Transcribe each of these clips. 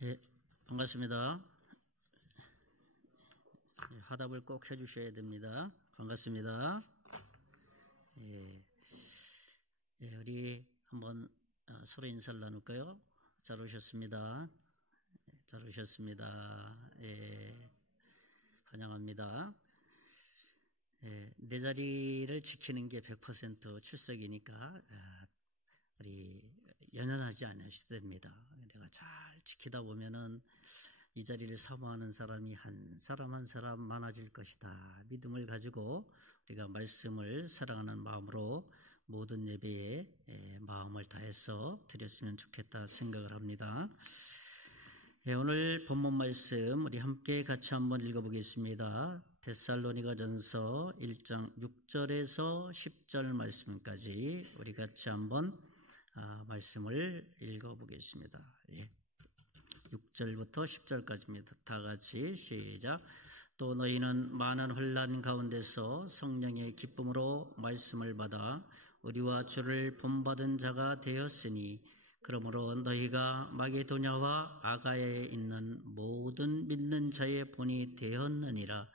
예, 반갑습니다. 예, 화답을 꼭 해주셔야 됩니다. 반갑습니다. 예, 예, 우리 한번 서로 인사를 나눌까요? 잘 오셨습니다. 잘 오셨습니다. 예, 환영합니다. 예, 내 자리를 지키는 게 100% 출석이니까 우리 연연하지 않으셔도 됩니다. 내가 잘 지키다 보면은 이 자리를 사모하는 사람이 한 사람 한 사람 많아질 것이다. 믿음을 가지고 우리가 말씀을 사랑하는 마음으로 모든 예배에 마음을 다해서 드렸으면 좋겠다 생각을 합니다. 오늘 본문 말씀 우리 함께 같이 한번 읽어보겠습니다. 데살로니가전서 1장 6절에서 10절 말씀까지 우리 같이 한번 말씀을 읽어보겠습니다. 6절부터 10절까지입니다. 다 같이 시작. 또 너희는 많은 환난 가운데서 성령의 기쁨으로 말씀을 받아 우리와 주를 본받은 자가 되었으니 그러므로 너희가 마게도냐와 아가야에 있는 모든 믿는 자의 본이 되었느니라.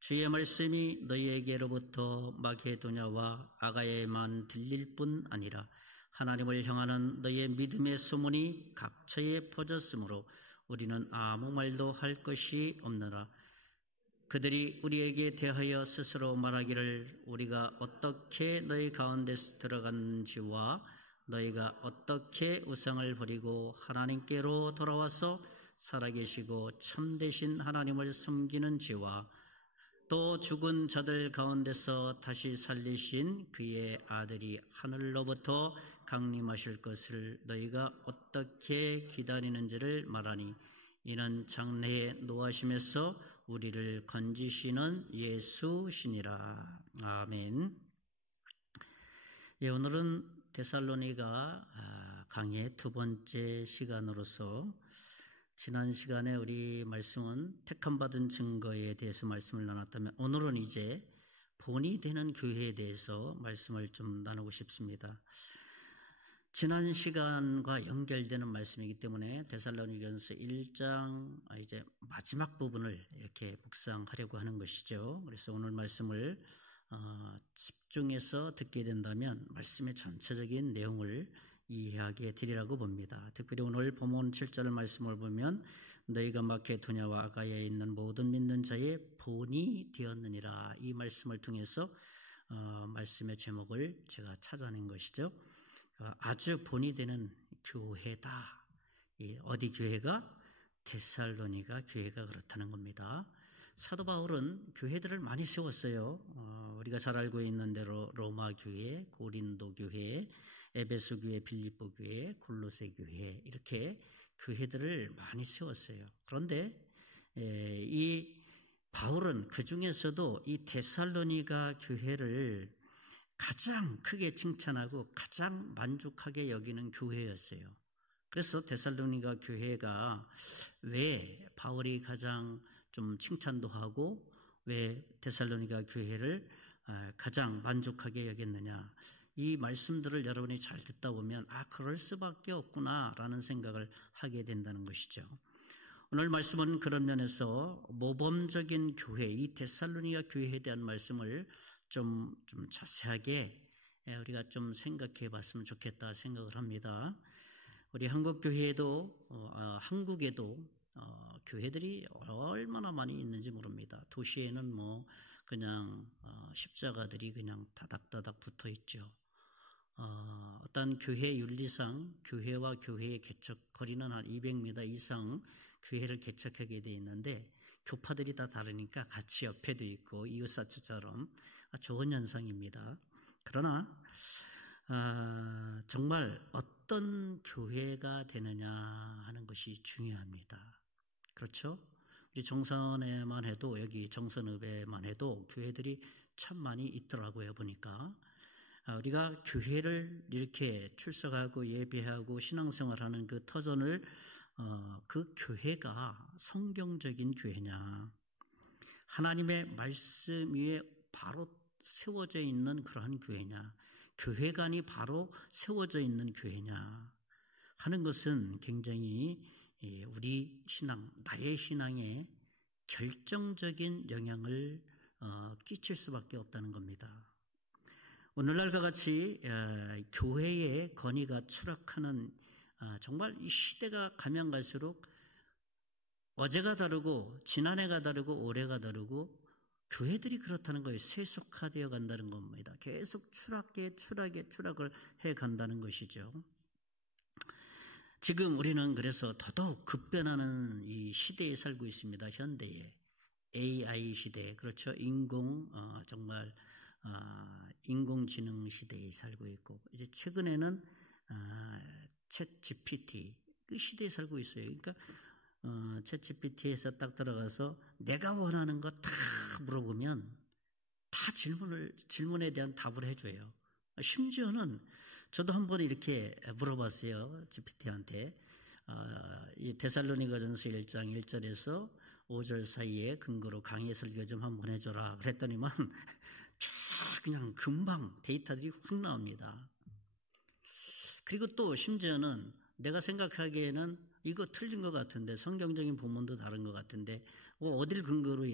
주의 말씀이 너희에게로부터 마게도냐와 아가야에만 들릴 뿐 아니라 하나님을 향하는 너희의 믿음의 소문이 각처에 퍼졌으므로 우리는 아무 말도 할 것이 없느라. 그들이 우리에게 대하여 스스로 말하기를 우리가 어떻게 너희 가운데서 들어갔는지와 너희가 어떻게 우상을 버리고 하나님께로 돌아와서 살아계시고 참되신 하나님을 섬기는지와 또 죽은 자들 가운데서 다시 살리신 그의 아들이 하늘로부터 강림하실 것을 너희가 어떻게 기다리는지를 말하니 이는 장래에 노하심에서 우리를 건지시는 예수시니라. 아멘. 예, 오늘은 데살로니가 강의 두 번째 시간으로서 지난 시간에 우리 말씀은 택함받은 증거에 대해서 말씀을 나눴다면 오늘은 이제 본이 되는 교회에 대해서 말씀을 좀 나누고 싶습니다. 지난 시간과 연결되는 말씀이기 때문에 데살로니가전서 1장 이제 마지막 부분을 이렇게 묵상하려고 하는 것이죠. 그래서 오늘 말씀을 집중해서 듣게 된다면 말씀의 전체적인 내용을 이해하게 되리라고 봅니다. 특별히 오늘 본문 7절 말씀을 보면 너희가 마게도냐와 아가야에 있는 모든 믿는 자의 본이 되었느니라. 이 말씀을 통해서 말씀의 제목을 제가 찾아낸 것이죠. 아주 본이 되는 교회다. 어디 교회가? 데살로니가 교회가 그렇다는 겁니다. 사도 바울은 교회들을 많이 세웠어요. 우리가 잘 알고 있는 대로 로마 교회, 고린도 교회, 에베소 교회, 빌립보 교회, 골로새 교회 이렇게 교회들을 많이 세웠어요. 그런데 이 바울은 그 중에서도 이 데살로니가 교회를 가장 크게 칭찬하고 가장 만족하게 여기는 교회였어요. 그래서 데살로니가 교회가 왜 바울이 가장 좀 칭찬도 하고 왜 데살로니가 교회를 가장 만족하게 여겼느냐. 이 말씀들을 여러분이 잘 듣다 보면 그럴 수밖에 없구나라는 생각을 하게 된다는 것이죠. 오늘 말씀은 그런 면에서 모범적인 교회, 이 데살로니가 교회에 대한 말씀을 좀 자세하게 우리가 좀 생각해 봤으면 좋겠다 생각을 합니다. 우리 한국교회에도 한국에도 교회들이 얼마나 많이 있는지 모릅니다. 도시에는 뭐 그냥 십자가들이 그냥 다닥다닥 붙어 있죠. 어떤 교회 윤리상 교회와 교회의 개척 거리는 한 200m 이상 교회를 개척하게 돼 있는데 교파들이 다 다르니까 같이 옆에도 있고 이웃사촌처럼 좋은 현상입니다. 그러나 정말 어떤 교회가 되느냐 하는 것이 중요합니다. 그렇죠? 우리 정선에만 해도 여기 정선읍에만 해도 교회들이 참 많이 있더라고요. 보니까 우리가 교회를 이렇게 출석하고 예배하고 신앙생활하는 그 터전을 그 교회가 성경적인 교회냐, 하나님의 말씀 위에 바로 세워져 있는 그러한 교회냐, 교회관이 바로 세워져 있는 교회냐 하는 것은 굉장히 우리 신앙, 나의 신앙에 결정적인 영향을 끼칠 수밖에 없다는 겁니다. 오늘날과 같이 교회의 권위가 추락하는 정말 이 시대가 가면 갈수록 어제가 다르고 지난해가 다르고 올해가 다르고 교회들이 그렇다는 거예요. 세속화되어 간다는 겁니다. 계속 추락을 해 간다는 것이죠. 지금 우리는 그래서 더더욱 급변하는 이 시대에 살고 있습니다. 현대에 AI 시대, 그렇죠? 인공지능 시대에 살고 있고, 이제 최근에는 챗 GPT 그 시대에 살고 있어요. 그러니까 챗 GPT에서 딱 들어가서 내가 원하는 거 다 물어보면 다 질문에 대한 답을 해줘요. 심지어는 저도 한번 이렇게 물어봤어요. GPT한테 이 데살로니가전서 1장 1절에서 5절 사이에 근거로 강의 설교 좀 한번 해줘라 그랬더니만 쫙 그냥 금방 데이터들이 훅 나옵니다. 그리고 또 심지어는 내가 생각하기에는 이거 틀린 것 같은데 성경적인 본문도 다른 것 같은데 어딜 근거로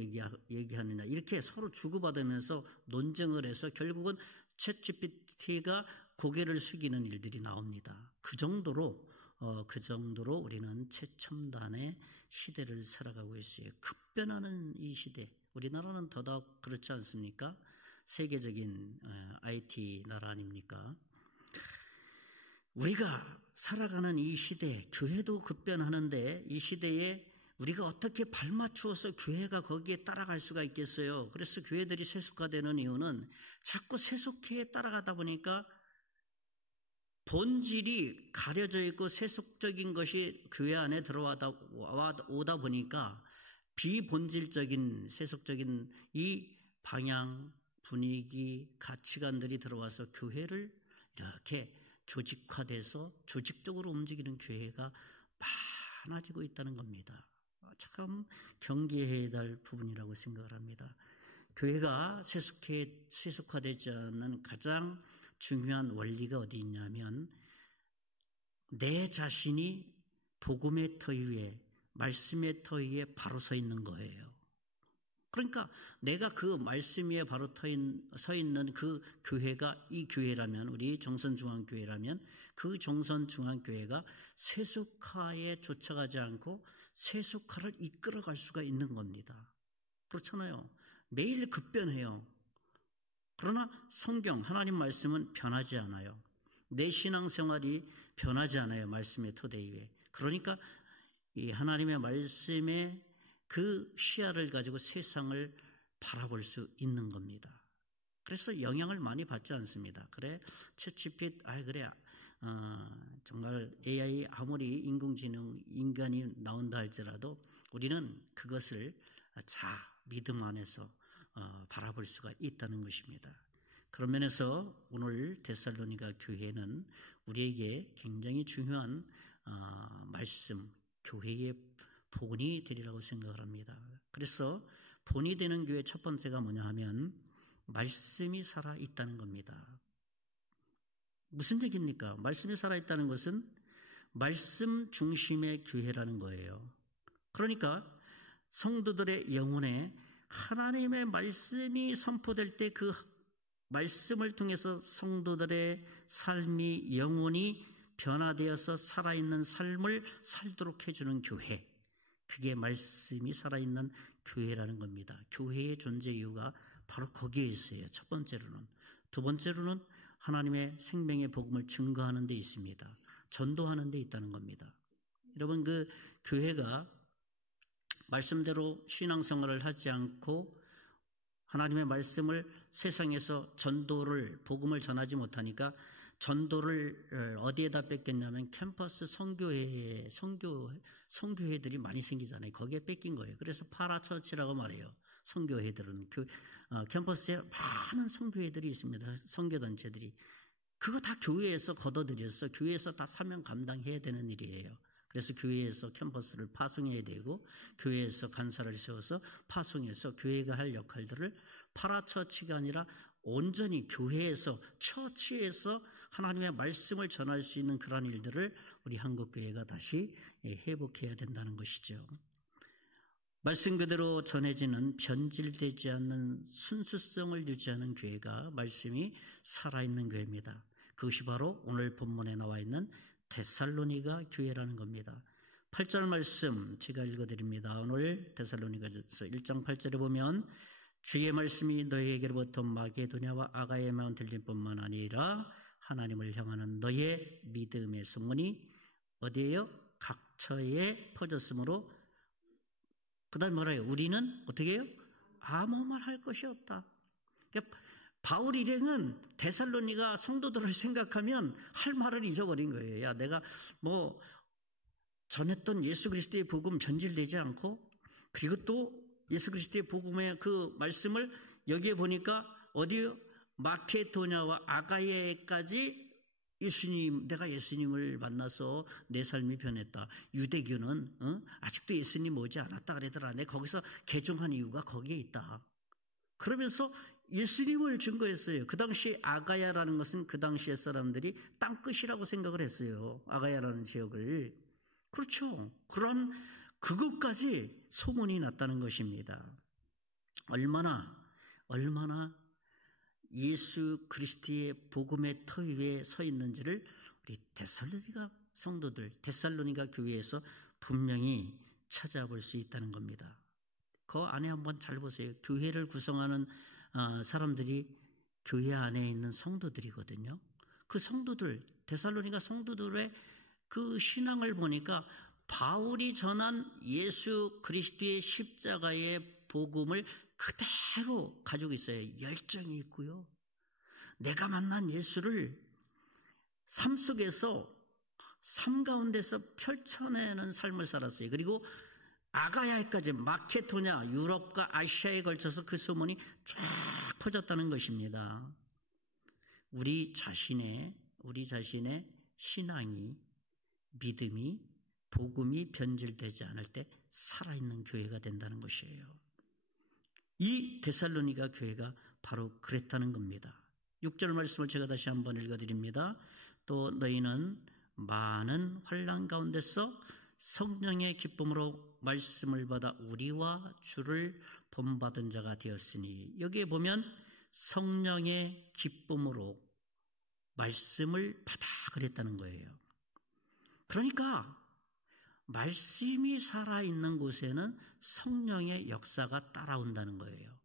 얘기하느냐 이렇게 서로 주고받으면서 논쟁을 해서 결국은 챗 GPT가 고개를 숙이는 일들이 나옵니다. 그 정도로 우리는 최첨단의 시대를 살아가고 있어요. 급변하는 이 시대. 우리나라는 더더욱 그렇지 않습니까? 세계적인 IT 나라 아닙니까? 우리가 살아가는 이 시대, 교회도 급변하는데 이 시대에 우리가 어떻게 발맞추어서 교회가 거기에 따라갈 수가 있겠어요? 그래서 교회들이 세속화되는 이유는 자꾸 세속회에 따라가다 보니까 본질이 가려져 있고 세속적인 것이 교회 안에 오다 보니까 비본질적인 세속적인 이 방향, 분위기, 가치관들이 들어와서 교회를 이렇게 조직화돼서 조직적으로 움직이는 교회가 많아지고 있다는 겁니다. 참 경계해야 될 부분이라고 생각을 합니다. 교회가 세속화되지 않는 가장 중요한 원리가 어디 있냐면 내 자신이 복음의 터 위에 말씀의 터 위에 바로 서 있는 거예요. 그러니까 내가 그 말씀 위에 바로 서 있는 그 교회가 이 교회라면 우리 정선중앙교회라면 그 정선중앙교회가 세속화에 쫓아가지 않고 세속화를 이끌어갈 수가 있는 겁니다. 그렇잖아요. 매일 급변해요. 그러나 성경 하나님 말씀은 변하지 않아요. 내 신앙생활이 변하지 않아요. 말씀의 토대 위에. 그러니까 이 하나님의 말씀의 그 시야를 가지고 세상을 바라볼 수 있는 겁니다. 그래서 영향을 많이 받지 않습니다. 그래 챗GPT 그래 정말 AI 아무리 인공지능 인간이 나온다 할지라도 우리는 그것을 믿음 안에서 바라볼 수가 있다는 것입니다. 그런 면에서 오늘 데살로니가 교회는 우리에게 굉장히 중요한 말씀, 교회의 본이 되리라고 생각을 합니다. 그래서 본이 되는 교회 첫 번째가 뭐냐 하면 말씀이 살아있다는 겁니다. 무슨 얘기입니까? 말씀이 살아있다는 것은 말씀 중심의 교회라는 거예요. 그러니까 성도들의 영혼에 하나님의 말씀이 선포될 때 그 말씀을 통해서 성도들의 삶이 영혼이 변화되어서 살아있는 삶을 살도록 해주는 교회, 그게 말씀이 살아있는 교회라는 겁니다. 교회의 존재 이유가 바로 거기에 있어요. 첫 번째로는. 두 번째로는 하나님의 생명의 복음을 증거하는 데 있습니다. 전도하는 데 있다는 겁니다. 여러분 그 교회가 말씀대로 신앙생활을 하지 않고 하나님의 말씀을 세상에서 복음을 전하지 못하니까 전도를 어디에다 뺏겼냐면 캠퍼스 선교회들이 많이 생기잖아요. 거기에 뺏긴 거예요. 그래서 파라처치라고 말해요. 선교회들은 캠퍼스에 많은 선교회들이 있습니다. 선교단체들이. 그거 다 교회에서 걷어들여서 교회에서 다 사명 감당해야 되는 일이에요. 그래서 교회에서 캠퍼스를 파송해야 되고 교회에서 간사를 세워서 파송해서 교회가 할 역할들을 파라처치가 아니라 온전히 교회에서 처치에서 하나님의 말씀을 전할 수 있는 그러한 일들을 우리 한국교회가 다시 회복해야 된다는 것이죠. 말씀 그대로 전해지는 변질되지 않는 순수성을 유지하는 교회가 말씀이 살아있는 교회입니다. 그것이 바로 오늘 본문에 나와 있는 데살로니가 교회라는 겁니다. 8절 말씀 제가 읽어드립니다. 오늘 데살로니가서 1장 8절에 보면 주의 말씀이 너희에게로부터 마게도냐와 아가야에만 들릴 뿐만 아니라 하나님을 향하는 너의 믿음의 소문이 어디에요? 각처에 퍼졌으므로 그 다음에 뭐라요? 우리는 어떻게 해요? 아무 말 할 것이 없다. 그러니까 바울 일행은 데살로니가 성도들을 생각하면 할 말을 잊어버린 거예요. 야, 내가 뭐 전했던 예수 그리스도의 복음 변질되지 않고, 그리고 또 예수 그리스도의 복음의 그 말씀을 여기에 보니까 어디요? 마케도냐와 아가야에까지 내가 예수님을 만나서 내 삶이 변했다. 유대교는 아직도 예수님 오지 않았다 그러더라. 내가 거기서 개종한 이유가 거기에 있다. 그러면서 예수님을 증거했어요. 그 당시 아가야라는 것은 그 당시의 사람들이 땅끝이라고 생각을 했어요. 아가야라는 지역을. 그렇죠. 그런 그것까지 소문이 났다는 것입니다. 얼마나 예수 그리스도의 복음의 터 위에 서 있는지를 우리 데살로니가 성도들, 데살로니가 교회에서 분명히 찾아볼 수 있다는 겁니다. 그 안에 한번 잘 보세요. 교회를 구성하는 사람들이 교회 안에 있는 성도들이거든요. 그 성도들, 데살로니가 성도들의 그 신앙을 보니까 바울이 전한 예수 그리스도의 십자가의 복음을 그대로 가지고 있어요. 열정이 있고요. 내가 만난 예수를 삶 속에서, 삶 가운데서 펼쳐내는 삶을 살았어요. 그리고 아가야에까지, 마케도냐, 유럽과 아시아에 걸쳐서 그 소문이 쫙 퍼졌다는 것입니다. 우리 자신의 신앙이, 믿음이, 복음이 변질되지 않을 때 살아있는 교회가 된다는 것이에요. 이 데살로니가 교회가 바로 그랬다는 겁니다. 6절 말씀을 제가 다시 한번 읽어드립니다. 또 너희는 많은 환난 가운데서 성령의 기쁨으로 말씀을 받아 우리와 주를 본받은 자가 되었으니, 여기에 보면 성령의 기쁨으로 말씀을 받아 그랬다는 거예요. 그러니까 말씀이 살아있는 곳에는 성령의 역사가 따라온다는 거예요.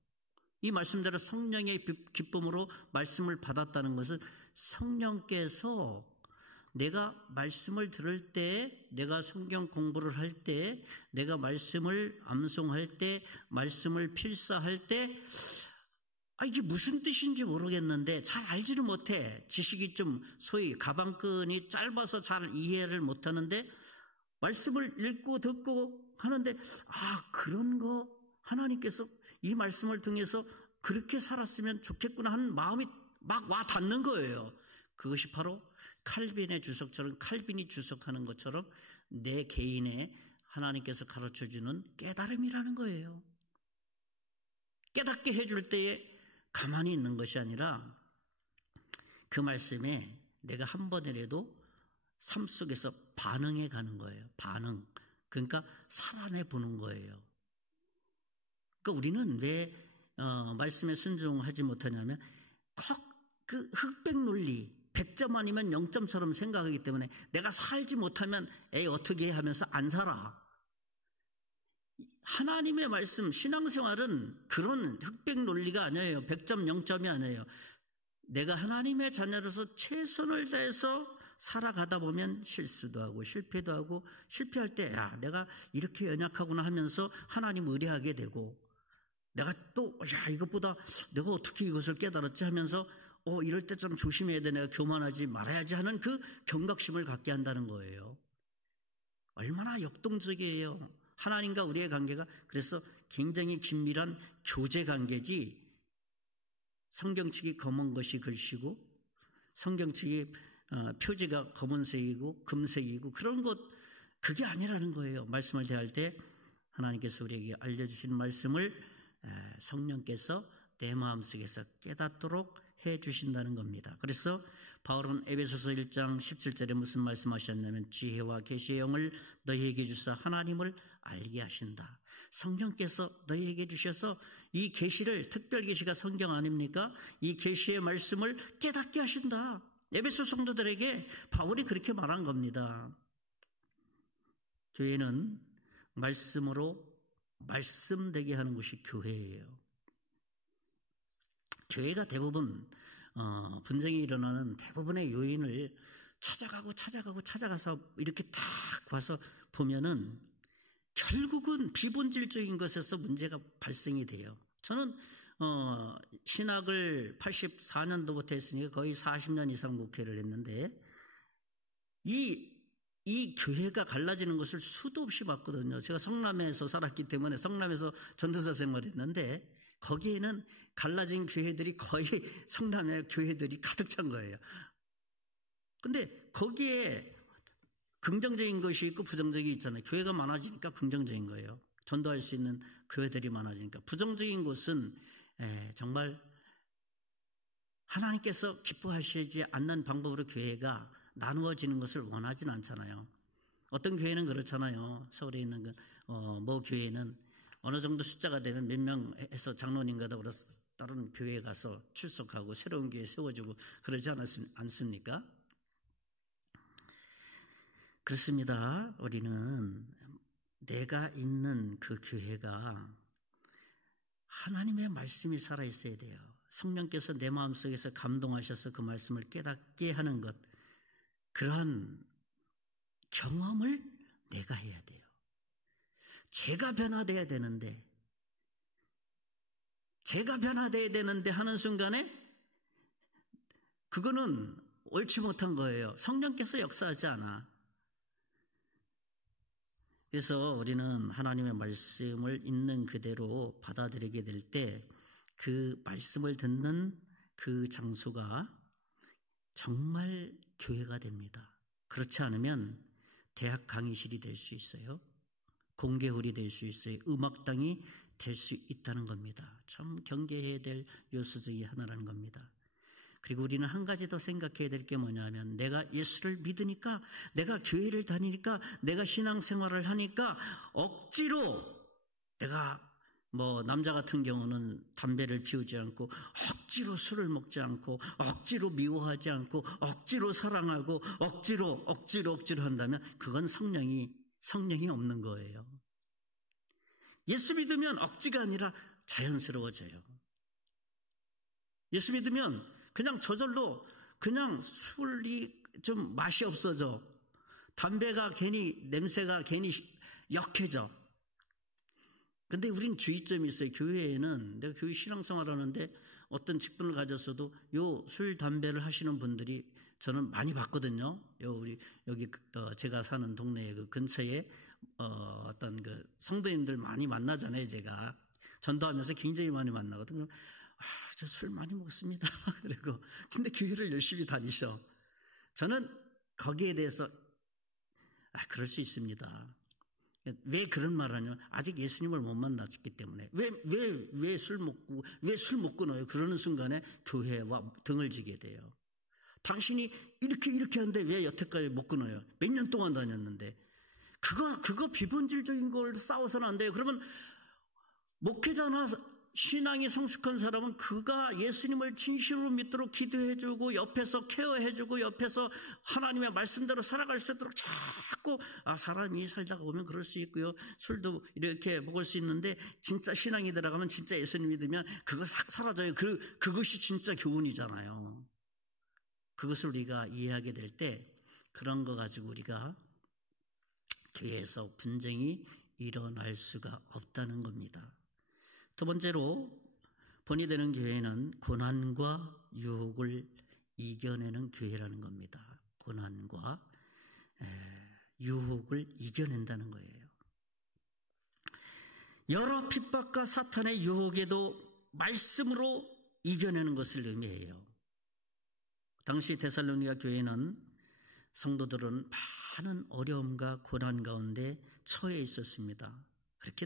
이 말씀대로 성령의 기쁨으로 말씀을 받았다는 것은 성령께서 내가 말씀을 들을 때, 내가 성경 공부를 할 때, 내가 말씀을 암송할 때, 말씀을 필사할 때, 이게 무슨 뜻인지 모르겠는데 잘 알지를 못해. 지식이 좀 소위 가방끈이 짧아서 잘 이해를 못하는데 말씀을 읽고 듣고 하는데, 그런 거 하나님께서 이 말씀을 통해서 그렇게 살았으면 좋겠구나 하는 마음이 막 와 닿는 거예요. 그것이 바로 칼빈의 주석처럼, 칼빈이 주석하는 것처럼 내 개인의 하나님께서 가르쳐주는 깨달음이라는 거예요. 깨닫게 해줄 때에 가만히 있는 것이 아니라 그 말씀에 내가 한 번이라도 삶 속에서 반응해 가는 거예요. 반응. 그러니까 살아내 보는 거예요. 그러니까 우리는 왜 말씀에 순종하지 못하냐면 꼭 그 흑백 논리, 100점 아니면 0점처럼 생각하기 때문에 내가 살지 못하면 어떻게 하면서 안 살아. 하나님의 말씀, 신앙생활은 그런 흑백 논리가 아니에요. 100점, 0점이 아니에요. 내가 하나님의 자녀로서 최선을 다해서 살아가다 보면 실수도 하고 실패도 하고, 실패할 때 내가 이렇게 연약하구나 하면서 하나님 의뢰하게 되고, 내가 또 이것보다 내가 어떻게 이것을 깨달았지 하면서 이럴 때 좀 조심해야 돼, 내가 교만하지 말아야지 하는 그 경각심을 갖게 한다는 거예요. 얼마나 역동적이에요. 하나님과 우리의 관계가 그래서 굉장히 긴밀한 교제 관계지, 성경책이 검은 것이 글씨고 성경책이 표지가 검은색이고 금색이고 그런 것, 그게 아니라는 거예요. 말씀을 대할 때 하나님께서 우리에게 알려주신 말씀을 성령께서 내 마음속에서 깨닫도록 해 주신다는 겁니다. 그래서 바울은 에베소서 1장 17절에 무슨 말씀하셨냐면 지혜와 계시의 영을 너희에게 주사 하나님을 알게 하신다. 성령께서 너희에게 주셔서 이 계시를, 특별 계시가 성경 아닙니까? 이 계시의 말씀을 깨닫게 하신다. 에베소 성도들에게 바울이 그렇게 말한 겁니다. 교회는 말씀으로 말씀되게 하는 것이 교회예요. 교회가 대부분 분쟁이 일어나는 대부분의 요인을 찾아가서 이렇게 딱 봐서 보면은 결국은 비본질적인 것에서 문제가 발생이 돼요. 저는 신학을 84년도부터 했으니까 거의 40년 이상 목회를 했는데 이 교회가 갈라지는 것을 수도 없이 봤거든요. 제가 성남에서 살았기 때문에 성남에서 전도사 생활했는데 거기에는 갈라진 교회들이 거의 성남의 교회들이 가득 찬 거예요. 근데 거기에 긍정적인 것이 있고 부정적이 있잖아요. 교회가 많아지니까 긍정적인 거예요. 전도할 수 있는 교회들이 많아지니까. 부정적인 것은 정말 하나님께서 기뻐하시지 않는 방법으로 교회가 나누어지는 것을 원하진 않잖아요. 어떤 교회는 그렇잖아요. 서울에 있는 뭐 교회는 어느 정도 숫자가 되면 몇 명 해서 장로님과도 다른 교회에 가서 출석하고 새로운 교회 세워주고 그러지 않습니까? 그렇습니다. 우리는 내가 있는 그 교회가 하나님의 말씀이 살아있어야 돼요. 성령께서 내 마음속에서 감동하셔서 그 말씀을 깨닫게 하는 것, 그러한 경험을 내가 해야 돼요. 제가 변화돼야 되는데 하는 순간에 그거는 옳지 못한 거예요. 성령께서 역사하지 않아. 그래서 우리는 하나님의 말씀을 있는 그대로 받아들이게 될 때 그 말씀을 듣는 그 장소가 정말 교회가 됩니다. 그렇지 않으면 대학 강의실이 될 수 있어요. 공개홀이 될 수 있어요. 음악당이 될 수 있다는 겁니다. 참 경계해야 될 요소 중에 하나라는 겁니다. 그리고 우리는 한 가지 더 생각해야 될 게 뭐냐면 내가 예수를 믿으니까, 내가 교회를 다니니까, 내가 신앙생활을 하니까 억지로 내가 남자 같은 경우는 담배를 피우지 않고 억지로 술을 먹지 않고 억지로 미워하지 않고 억지로 사랑하고 억지로 한다면 그건 성령이 없는 거예요. 예수 믿으면 억지가 아니라 자연스러워져요. 예수 믿으면 그냥 저절로 그냥 술이 좀 맛이 없어져. 담배가 냄새가 괜히 역해져. 근데 우린 주의점이 있어요. 교회에는 내가 교회 신앙생활 하는데 어떤 직분을 가졌어도 요 술, 담배를 하시는 분들이 저는 많이 봤거든요. 여기 제가 사는 동네 그 근처에 어떤 그 성도님들 많이 만나잖아요. 제가 전도하면서 굉장히 많이 만나거든요. 저 술 많이 먹습니다. 그리고 근데 교회를 열심히 다니셔. 저는 거기에 대해서 그럴 수 있습니다. 왜 그런 말을 하냐면 아직 예수님을 못 만났기 때문에. 왜 술 못 끊어요? 그러는 순간에 교회와 등을 지게 돼요. 당신이 이렇게 하는데 왜 여태까지 못 끊어요? 몇 년 동안 다녔는데. 그거 비본질적인 걸 싸워서는 안 돼요. 그러면 목회자나 신앙이 성숙한 사람은 그가 예수님을 진심으로 믿도록 기도해주고 옆에서 케어해주고 옆에서 하나님의 말씀대로 살아갈 수 있도록 자꾸 사람이 살다가 보면 그럴 수 있고요. 술도 이렇게 먹을 수 있는데 진짜 신앙이 들어가면 진짜 예수님 믿으면 그거 싹 사라져요. 그것이 진짜 교훈이잖아요. 그것을 우리가 이해하게 될 때 그런 거 가지고 우리가 교회에서 분쟁이 일어날 수가 없다는 겁니다. 두 번째로 본이 되는 교회는 고난과 유혹을 이겨내는 교회라는 겁니다. 고난과 유혹을 이겨낸다는 거예요. 여러 핍박과 사탄의 유혹에도 말씀으로 이겨내는 것을 의미해요. 당시 데살로니가 교회는 성도들은 많은 어려움과 고난 가운데 처해 있었습니다. 그렇게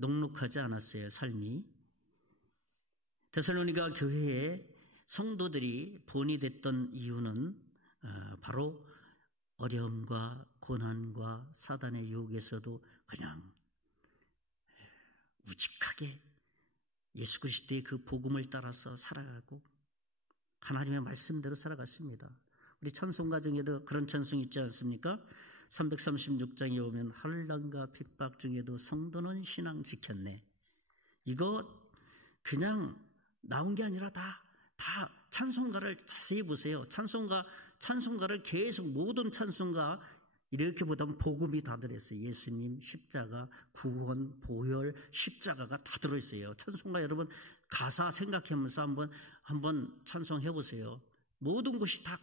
녹록하지 않았어요, 삶이. 데살로니가 교회에 성도들이 본이 됐던 이유는 바로 어려움과 고난과 사단의 유혹에서도 그냥 우직하게 예수 그리스도의 그 복음을 따라서 살아가고 하나님의 말씀대로 살아갔습니다. 우리 찬송가 중에도 그런 찬송이 있지 않습니까? 336장에 보면 환난과 핍박 중에도 성도는 신앙 지켰네. 이거 그냥 나온 게 아니라 다 찬송가를 자세히 보세요. 찬송가를 계속 모든 찬송가 이렇게 보면 복음이 다 들어있어요. 예수님, 십자가, 구원, 보혈, 십자가가 다 들어있어요. 찬송가 여러분 가사 생각하면서 한번 찬송해 보세요. 모든 것이 다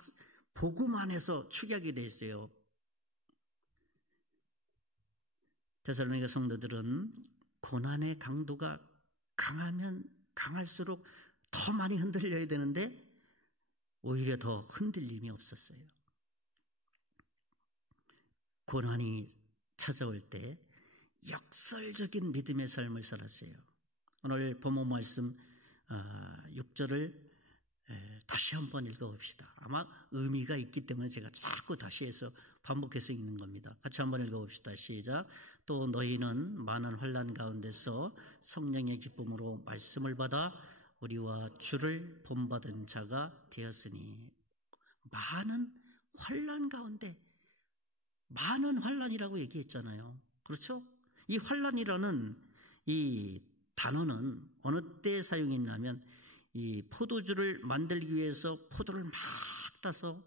복음 안에서 축약이 되어 있어요. 데살로니가 성도들은 고난의 강도가 강하면 강할수록 더 많이 흔들려야 되는데 오히려 더 흔들림이 없었어요. 고난이 찾아올 때 역설적인 믿음의 삶을 살았어요. 오늘 본문 말씀 6절을 다시 한번 읽어봅시다. 아마 의미가 있기 때문에 제가 자꾸 다시 해서 반복해서 읽는 겁니다. 같이 한번 읽어봅시다. 시작. 또 너희는 많은 환난 가운데서 성령의 기쁨으로 말씀을 받아 우리와 주를 본받은 자가 되었으니. 많은 환난 가운데, 많은 환난이라고 얘기했잖아요. 그렇죠? 이 환난이라는 이 단어는 어느 때 사용했냐면 이 포도주를 만들기 위해서 포도를 막 따서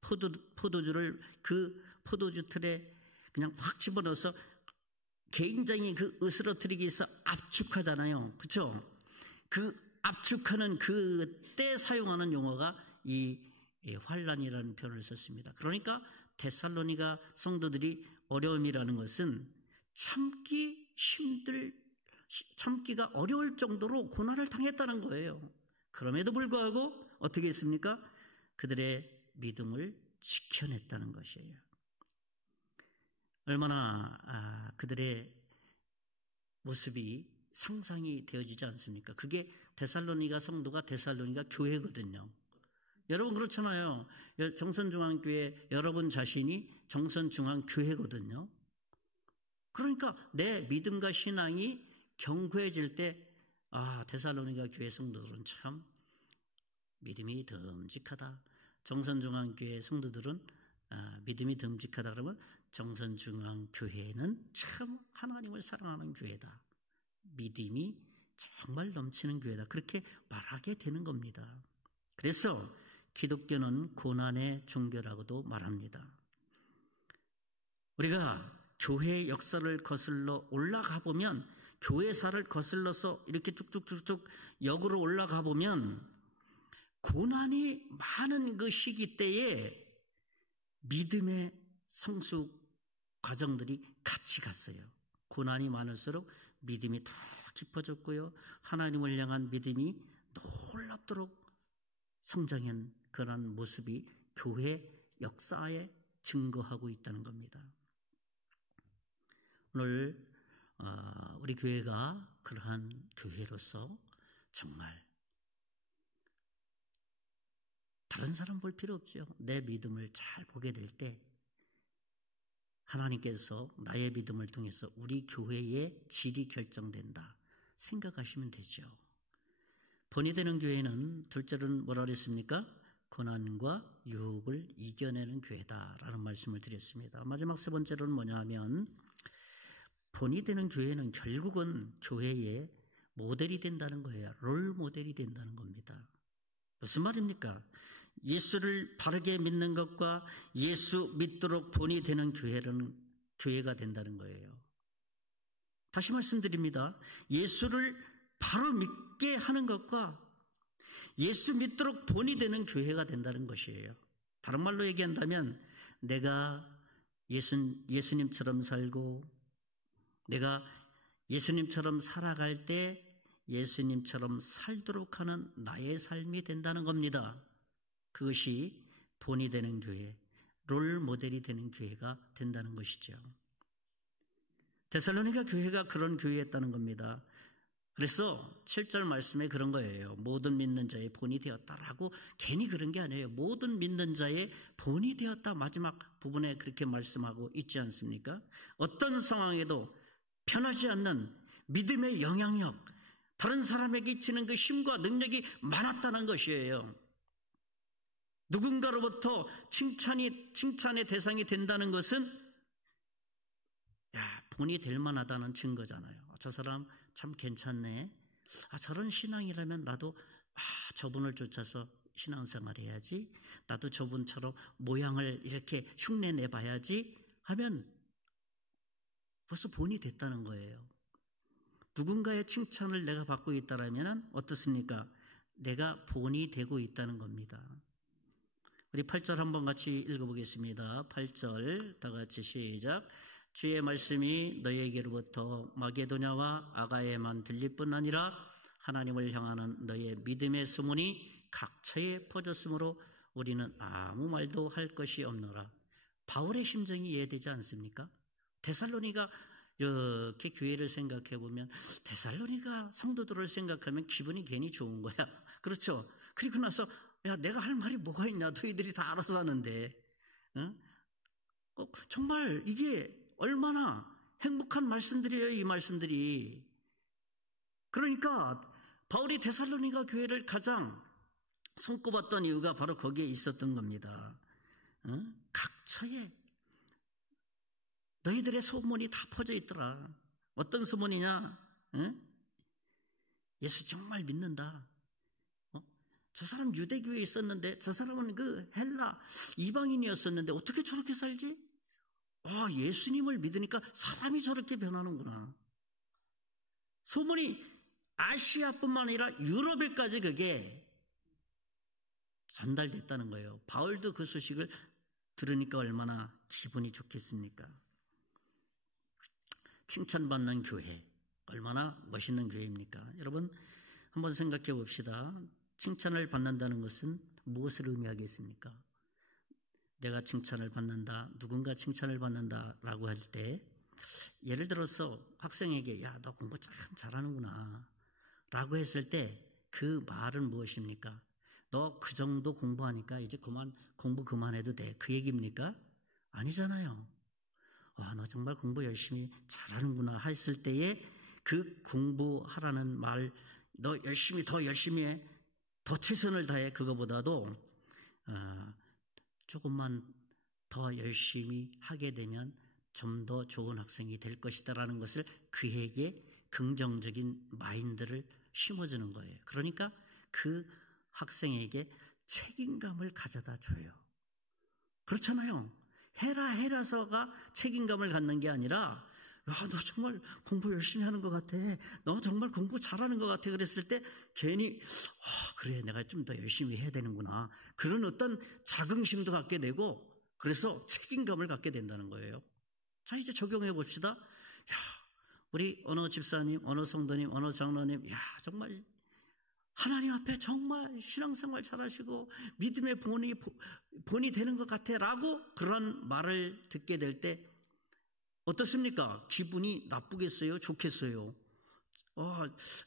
포도주를 그 포도주 틀에 그냥 확 집어넣어서 굉장히 그 으스러뜨리기 위해서 압축하잖아요. 그렇죠? 그 압축하는 그때 사용하는 용어가 이 환난이라는 표현을 썼습니다. 그러니까 데살로니가 성도들이 어려움이라는 것은 참기가 어려울 정도로 고난을 당했다는 거예요. 그럼에도 불구하고 어떻게 했습니까? 그들의 믿음을 지켜냈다는 것이에요. 얼마나 그들의 모습이 상상이 되어지지 않습니까? 그게 데살로니가 성도가 데살로니가 교회거든요. 여러분 그렇잖아요. 정선중앙교회 여러분 자신이 정선중앙교회거든요. 그러니까 내 믿음과 신앙이 견고해질 때 데살로니가 교회 성도들은 참 믿음이 듬직하다. 정선중앙교회 성도들은 믿음이 듬직하다 그러면 정선중앙교회는 참 하나님을 사랑하는 교회다. 믿음이 정말 넘치는 교회다. 그렇게 말하게 되는 겁니다. 그래서 기독교는 고난의 종교라고도 말합니다. 우리가 교회의 역사를 거슬러 올라가 보면, 교회사를 거슬러서 이렇게 쭉쭉쭉쭉 역으로 올라가 보면 고난이 많은 그 시기 때에 믿음의 성숙 과정들이 같이 갔어요. 고난이 많을수록 믿음이 더 깊어졌고요. 하나님을 향한 믿음이 놀랍도록 성장한 그런 모습이 교회 역사에 증거하고 있다는 겁니다. 오늘 우리 교회가 그러한 교회로서 정말 다른 사람 볼 필요 없죠. 내 믿음을 잘 보게 될 때 하나님께서 나의 믿음을 통해서 우리 교회의 질이 결정된다 생각하시면 되죠. 본이 되는 교회는 둘째로는 뭐라 그랬습니까? 고난과 유혹을 이겨내는 교회다라는 말씀을 드렸습니다. 마지막 세 번째로는 뭐냐 하면 본이 되는 교회는 결국은 교회의 모델이 된다는 거예요. 롤 모델이 된다는 겁니다. 무슨 말입니까? 예수를 바르게 믿는 것과 예수 믿도록 본이 되는 교회가 된다는 거예요. 다시 말씀드립니다. 예수를 바로 믿게 하는 것과 예수 믿도록 본이 되는 교회가 된다는 것이에요. 다른 말로 얘기한다면 내가 예수님처럼 살고 내가 예수님처럼 살아갈 때 예수님처럼 살도록 하는 나의 삶이 된다는 겁니다. 그것이 본이 되는 교회, 롤 모델이 되는 교회가 된다는 것이죠. 데살로니가 교회가 그런 교회였다는 겁니다. 그래서 7절 말씀에 그런 거예요. 모든 믿는 자의 본이 되었다라고 괜히 그런 게 아니에요. 모든 믿는 자의 본이 되었다. 마지막 부분에 그렇게 말씀하고 있지 않습니까? 어떤 상황에도 변하지 않는 믿음의 영향력, 다른 사람에게 끼치는 그 힘과 능력이 많았다는 것이에요. 누군가로부터 칭찬의 대상이 된다는 것은 본이 될 만하다는 증거잖아요. 저 사람 참 괜찮네. 저런 신앙이라면 나도 저분을 쫓아서 신앙생활 해야지. 나도 저분처럼 모양을 이렇게 흉내 내봐야지 하면 벌써 본이 됐다는 거예요. 누군가의 칭찬을 내가 받고 있다면 어떻습니까? 내가 본이 되고 있다는 겁니다. 우리 8절 한번 같이 읽어보겠습니다. 8절 다 같이 시작. 주의 말씀이 너희에게로부터 마게도냐와 아가야에만 들릴 뿐 아니라 하나님을 향하는 너희의 믿음의 소문이 각처에 퍼졌으므로 우리는 아무 말도 할 것이 없노라. 바울의 심정이 이해되지 않습니까? 데살로니가 이렇게 교회를 생각해 보면 데살로니가 성도들을 생각하면 기분이 괜히 좋은 거야. 그렇죠? 그리고 나서 내가 할 말이 뭐가 있냐? 너희들이 다 알아서 하는데. 응? 정말 이게 얼마나 행복한 말씀들이에요, 이 말씀들이. 그러니까 바울이 데살로니가 교회를 가장 손꼽았던 이유가 바로 거기에 있었던 겁니다. 응? 각처에 너희들의 소문이 다 퍼져 있더라. 어떤 소문이냐? 응? 예수 정말 믿는다. 저 사람 유대교회에 있었는데 저 사람은 그 헬라 이방인이었었는데 어떻게 저렇게 살지? 예수님을 믿으니까 사람이 저렇게 변하는구나. 소문이 아시아뿐만 아니라 유럽에까지 그게 전달됐다는 거예요. 바울도 그 소식을 들으니까 얼마나 기분이 좋겠습니까? 칭찬받는 교회, 얼마나 멋있는 교회입니까? 여러분 한번 생각해 봅시다. 칭찬을 받는다는 것은 무엇을 의미하겠습니까? 내가 칭찬을 받는다, 누군가 칭찬을 받는다라고 할 때 예를 들어서 학생에게 야, 너 공부 참 잘하는구나 라고 했을 때 그 말은 무엇입니까? 너 그 정도 공부하니까 이제 공부 그만해도 돼, 그 얘기입니까? 아니잖아요. 너 정말 공부 열심히 잘하는구나 했을 때에 그 공부하라는 말, 너 더 열심히 해, 더 최선을 다해, 그거보다도 조금만 더 열심히 하게 되면 좀 더 좋은 학생이 될 것이다라는 것을 그에게 긍정적인 마인드를 심어주는 거예요. 그러니까 그 학생에게 책임감을 가져다 줘요. 그렇잖아요. 해라서가 책임감을 갖는 게 아니라 너 정말 공부 열심히 하는 것 같아, 너 정말 공부 잘하는 것 같아 그랬을 때 괜히 그래, 내가 좀 더 열심히 해야 되는구나, 그런 어떤 자긍심도 갖게 되고, 그래서 책임감을 갖게 된다는 거예요. 자, 이제 적용해 봅시다. 우리 어느 집사님, 어느 성도님, 어느 장로님, 정말 하나님 앞에 정말 신앙생활 잘하시고 믿음의 본이 되는 것 같아 라고 그런 말을 듣게 될 때 어떻습니까? 기분이 나쁘겠어요? 좋겠어요?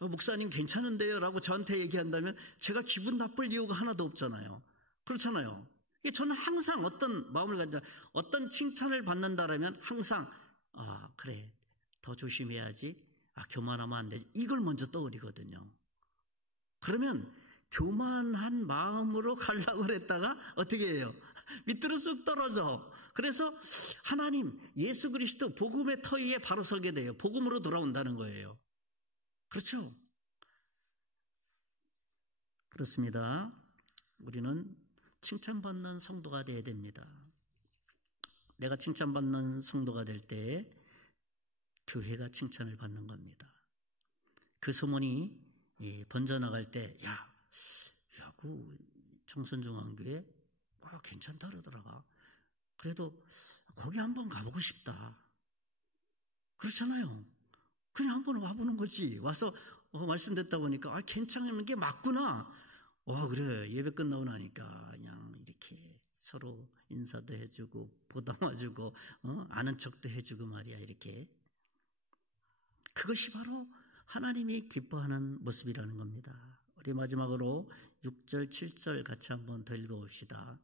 목사님 괜찮은데요? 라고 저한테 얘기한다면 제가 기분 나쁠 이유가 하나도 없잖아요. 그렇잖아요. 저는 항상 어떤 마음을 갖자, 어떤 칭찬을 받는다라면 항상 그래, 더 조심해야지, 교만하면 안 되지, 이걸 먼저 떠올리거든요. 그러면 교만한 마음으로 가려고 그랬다가 어떻게 해요? 밑으로 쑥 떨어져. 그래서 하나님, 예수 그리스도 복음의 터 위에 바로 서게 돼요. 복음으로 돌아온다는 거예요. 그렇죠? 그렇습니다. 우리는 칭찬받는 성도가 되어야 됩니다. 내가 칭찬받는 성도가 될 때 교회가 칭찬을 받는 겁니다. 그 소문이 번져나갈 때 그 청선중앙교회 괜찮다 그러더라가. 그래도 거기 한번 가보고 싶다. 그렇잖아요. 그냥 한번 와보는 거지. 와서 말씀 듣다 보니까 괜찮은 게 맞구나. 그래, 예배 끝나고 나니까 그냥 이렇게 서로 인사도 해주고 보담아주고 아는 척도 해주고 말이야. 이렇게 그것이 바로 하나님이 기뻐하는 모습이라는 겁니다. 우리 마지막으로 6절, 7절 같이 한번 더 읽어봅시다.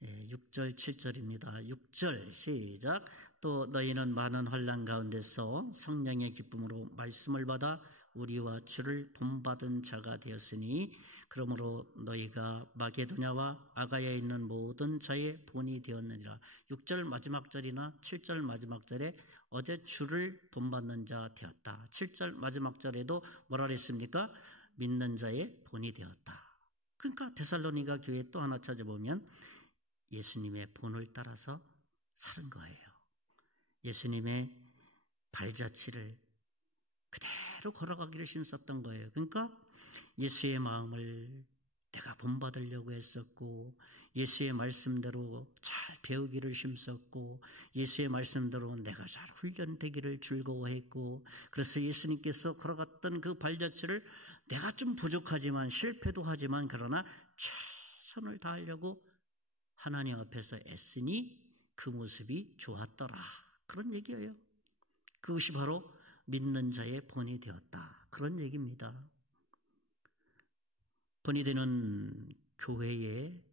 6절, 7절입니다. 6절 시작. 또 너희는 많은 환난 가운데서 성령의 기쁨으로 말씀을 받아 우리와 주를 본받은 자가 되었으니 그러므로 너희가 마게도냐와 아가야에 있는 모든 자의 본이 되었느니라. 6절 마지막 절이나 7절 마지막 절에 어제 주를 본받는 자 되었다. 7절 마지막 절에도 뭐라 그랬습니까? 믿는 자의 본이 되었다. 그러니까 데살로니가 교회 또 하나 찾아보면 예수님의 본을 따라서 사는 거예요. 예수님의 발자취를 그대로 걸어가기를 힘썼던 거예요. 그러니까 예수의 마음을 내가 본받으려고 했었고, 예수의 말씀대로 잘 배우기를 힘썼고, 예수의 말씀대로 내가 잘 훈련되기를 즐거워했고, 그래서 예수님께서 걸어갔던 그 발자취를 내가 좀 부족하지만 실패도 하지만 그러나 최선을 다하려고 하나님 앞에서 애쓰니 그 모습이 좋았더라. 그런 얘기예요. 그것이 바로 믿는 자의 본이 되었다. 그런 얘기입니다. 본이 되는 교회의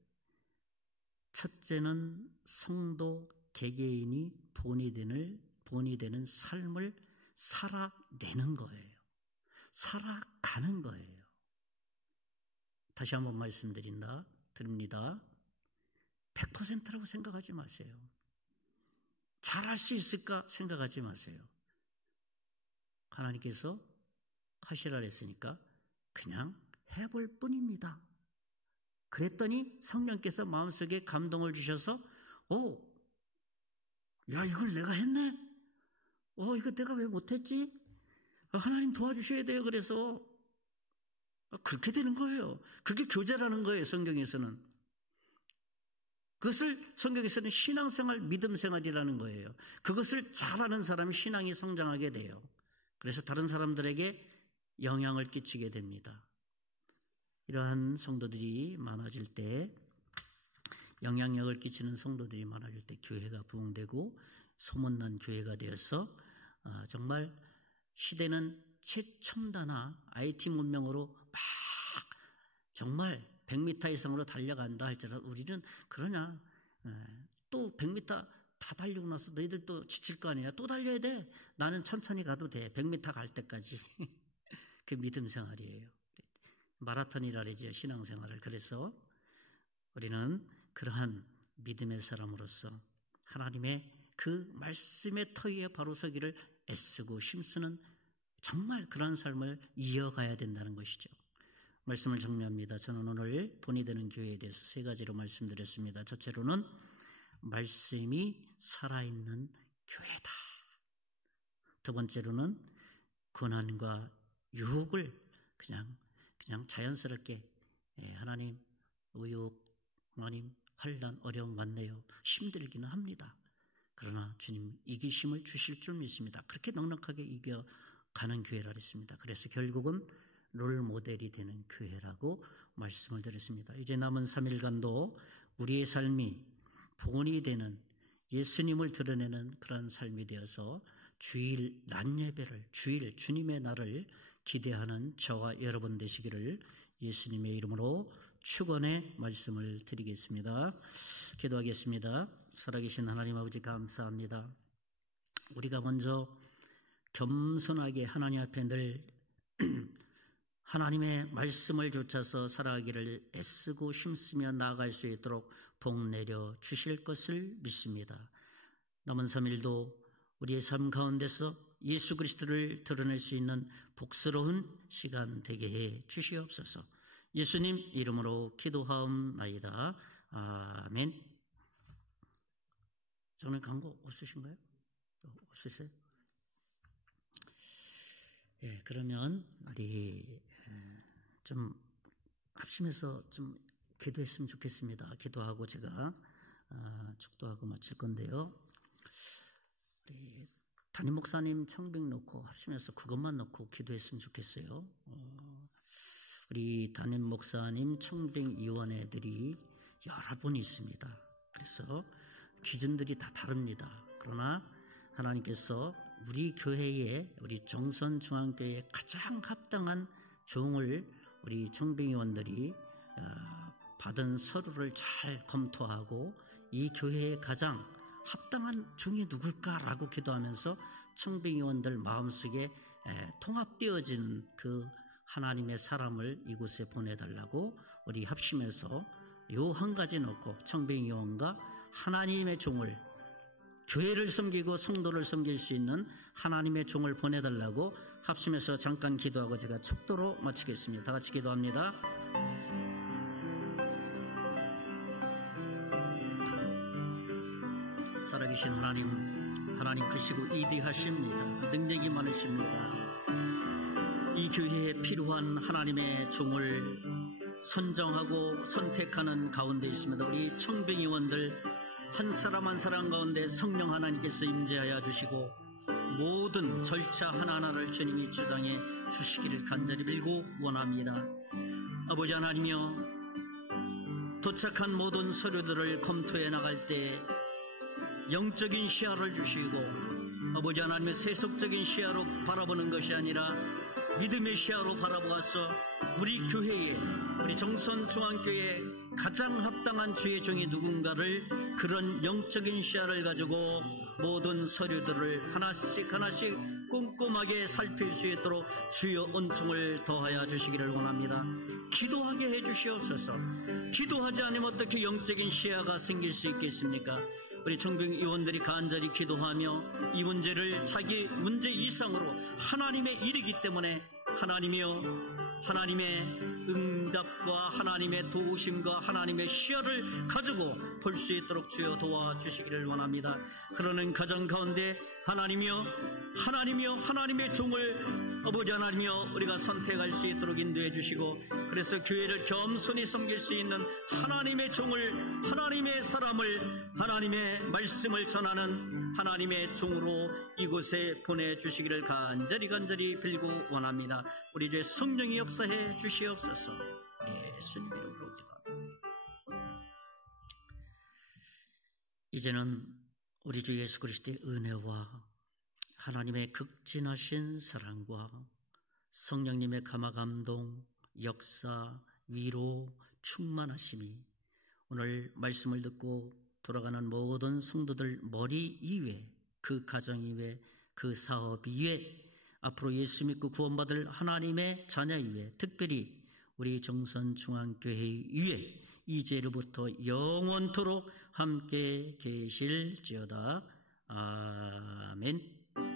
첫째는 성도 개개인이 본이 되는 삶을 살아내는 거예요. 살아가는 거예요. 다시 한번 말씀드립니다. 100%라고 생각하지 마세요. 잘할 수 있을까 생각하지 마세요. 하나님께서 하시라 했으니까 그냥 해볼 뿐입니다. 그랬더니 성령께서 마음속에 감동을 주셔서 야 이걸 내가 했네? 이거 내가 왜 못했지? 하나님 도와주셔야 돼요. 그래서 그렇게 되는 거예요. 그게 교제라는 거예요. 성경에서는. 그것을 성경에서는 신앙생활, 믿음생활이라는 거예요. 그것을 잘하는 사람이 신앙이 성장하게 돼요. 그래서 다른 사람들에게 영향을 끼치게 됩니다. 이러한 성도들이 많아질 때, 영향력을 끼치는 성도들이 많아질 때 교회가 부흥되고 소문난 교회가 되어서 정말 시대는 최첨단화 IT 문명으로 막 정말 100m 이상으로 달려간다 할지라도 우리는 그러냐, 또 100m 다 달리고 나서 너희들 또 지칠 거 아니야. 또 달려야 돼. 나는 천천히 가도 돼. 100m 갈 때까지. 그 믿음 생활이에요. 마라톤이라 그러죠. 신앙생활을. 그래서 우리는 그러한 믿음의 사람으로서 하나님의 그 말씀의 터 위에 바로 서기를 애쓰고 힘쓰는 정말 그러한 삶을 이어가야 된다는 것이죠. 말씀을 정리합니다. 저는 오늘 본이 되는 교회에 대해서 세 가지로 말씀드렸습니다. 첫째로는 말씀이 살아있는 교회다. 두 번째로는 고난과 유혹을 그냥 자연스럽게 하나님 의욕, 하나님 환난, 어려움 왔네요. 힘들기는 합니다. 그러나 주님 이기심을 주실 줄 믿습니다. 그렇게 넉넉하게 이겨가는 교회라 했습니다. 그래서 결국은 롤 모델이 되는 교회라고 말씀을 드렸습니다. 이제 남은 3일간도 우리의 삶이 본이 되는 예수님을 드러내는 그런 삶이 되어서 주일 낮 예배를, 주일 주님의 날을 기대하는 저와 여러분 되시기를 예수님의 이름으로 축원의 말씀을 드리겠습니다. 기도하겠습니다. 살아계신 하나님 아버지 감사합니다. 우리가 먼저 겸손하게 하나님 앞에 늘 하나님의 말씀을 좇아서 살아가기를 애쓰고 힘쓰며 나아갈 수 있도록 복 내려 주실 것을 믿습니다. 남은 3일도 우리의 삶 가운데서 예수 그리스도를 드러낼 수 있는 복스러운 시간 되게 해 주시옵소서. 예수님 이름으로 기도하옵나이다. 아멘. 저는 광고 없으신가요? 없으세요? 예, 그러면 우리 좀 합심해서 좀 기도했으면 좋겠습니다. 기도하고 제가 축도하고 마칠 건데요. 우리 담임 목사님 청빙 놓고 합심해서 그것만 놓고 기도했으면 좋겠어요. 우리 담임 목사님 청빙 위원회들이 여러 분 있습니다. 그래서 기준들이 다 다릅니다. 그러나 하나님께서 우리 교회에, 우리 정선중앙교회에 가장 합당한 종을 우리 청빙위원들이 받은 서류를 잘 검토하고 이 교회에 가장 합당한 종이 누굴까라고 기도하면서 청빙위원들 마음속에 통합되어진 그 하나님의 사람을 이곳에 보내달라고 우리 합심해서 요 한 가지 놓고 청빙위원과 하나님의 종을, 교회를 섬기고 성도를 섬길 수 있는 하나님의 종을 보내달라고 합심해서 잠깐 기도하고 제가 축도로 마치겠습니다. 다 같이 기도합니다. 살아계신 하나님 크시고 이디하십니다. 능력이 많으십니다. 이 교회에 필요한 하나님의 종을 선정하고 선택하는 가운데 있습니다. 우리 청빙위원들 한 사람 한 사람 가운데 성령 하나님께서 임재하여 주시고 모든 절차 하나하나를 주님이 주장해 주시기를 간절히 빌고 원합니다. 아버지 하나님이여, 도착한 모든 서류들을 검토해 나갈 때 영적인 시야를 주시고 아버지 하나님의 세속적인 시야로 바라보는 것이 아니라 믿음의 시야로 바라보아서 우리 교회에, 우리 정선중앙교회에 가장 합당한 주의 종이 누군가를 그런 영적인 시야를 가지고 모든 서류들을 하나씩 꼼꼼하게 살필 수 있도록 주여 은총을 더하여 주시기를 원합니다. 기도하게 해주시옵소서. 기도하지 않으면 어떻게 영적인 시야가 생길 수 있겠습니까? 우리 청빙위원들이 간절히 기도하며 이 문제를 자기 문제 이상으로 하나님의 일이기 때문에 하나님이여, 하나님의 응답과 하나님의 도우심과 하나님의 시야를 가지고 볼 수 있도록 주여 도와주시기를 원합니다. 그러는 가정 가운데 하나님이여 하나님의 종을 아버지 하나님이여 우리가 선택할 수 있도록 인도해 주시고, 그래서 교회를 겸손히 섬길 수 있는 하나님의 종을, 하나님의 사람을, 하나님의 말씀을 전하는 하나님의 종으로 이곳에 보내주시기를 간절히 빌고 원합니다. 우리 주의 성령이 역사해 주시옵소서. 예수님 이름으로 기도합니다. 이제는 우리 주 예수 그리스도의 은혜와 하나님의 극진하신 사랑과 성령님의 감화감동, 역사, 위로, 충만하심이 오늘 말씀을 듣고 돌아가는 모든 성도들 머리 위에, 그 가정 위에, 그 사업 위에, 앞으로 예수 믿고 구원받을 하나님의 자녀 위에, 특별히 우리 정선중앙교회 위에 이제로부터 영원토록 함께 계실지어다. 아멘.